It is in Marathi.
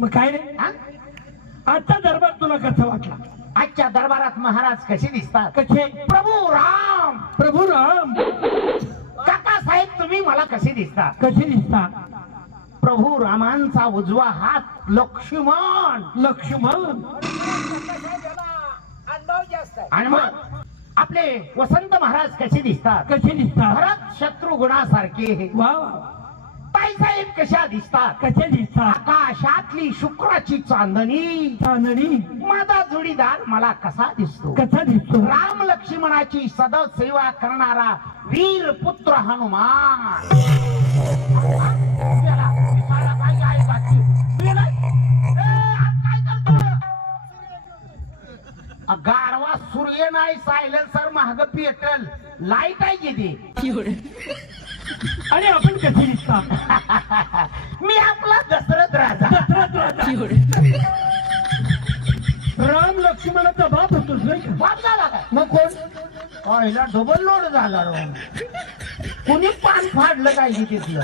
मग काय रे हा? आजचा दरबार तुला कसा वाटला? आजच्या दरबारात महाराज कसे दिसतात? कसे? प्रभू राम, प्रभू राम काका साहेब तुम्ही मला कसे दिसता? कसे दिसतात? प्रभू रामांचा उजवा हात लक्ष्मण, लक्ष्मण अनुभव जास्त आहे. आणि मग आपले वसंत महाराज कसे दिसतात? कसे दिसतात? भरत शत्रुघ्नासारखे. वा वा. ताईसाहेब कशा दिसतात? कसे दिसतात? आकाशातली शुक्राची चांदणी. चांदणी माझा जोडीदार मला कसा दिसतो? कसा दिसतो? राम लक्ष्मणाची सतत सेवा करणारा वीर पुत्र हनुमान. याला दिसायला पाहिजे आहे बाकी. गेला? आज काय करतो? गारवा सूर्य नाही, सायलेन्सर महाग पेटल, लाईट आहे किती. आणि आपण कसे दिसतात? मी आपला दशरथ राजा. दशरथ राजा. राम लक्ष्मणाचा बाप होतोस नाही का? बाप झाला काय? मग कोण? पहिला डबल लोड झाला रो. कुणी पान फाडलं काय की तिथलं?